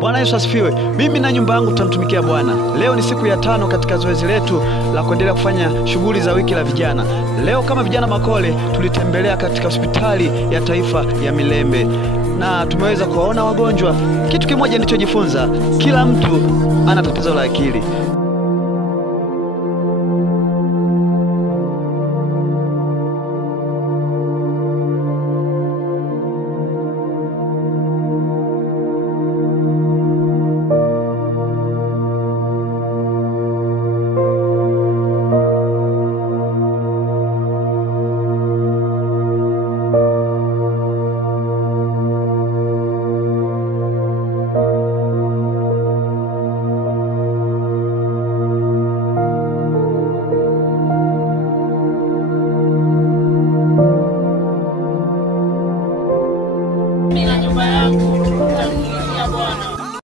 Bwana Yesu asifiwe. Mimi na nyumba yangu tutamtumikia Bwana. Leo ni siku ya 5 katika zoezi letu la kuendelea kufanya shughuli za wiki la vijana. Leo kama vijana Makole tulitembelea katika hospitali ya taifa ya Milembe na tumeweza kuwaona wagonjwa. Kitu kimoja nilichojifunza, kila mtu ana tatizo la akili.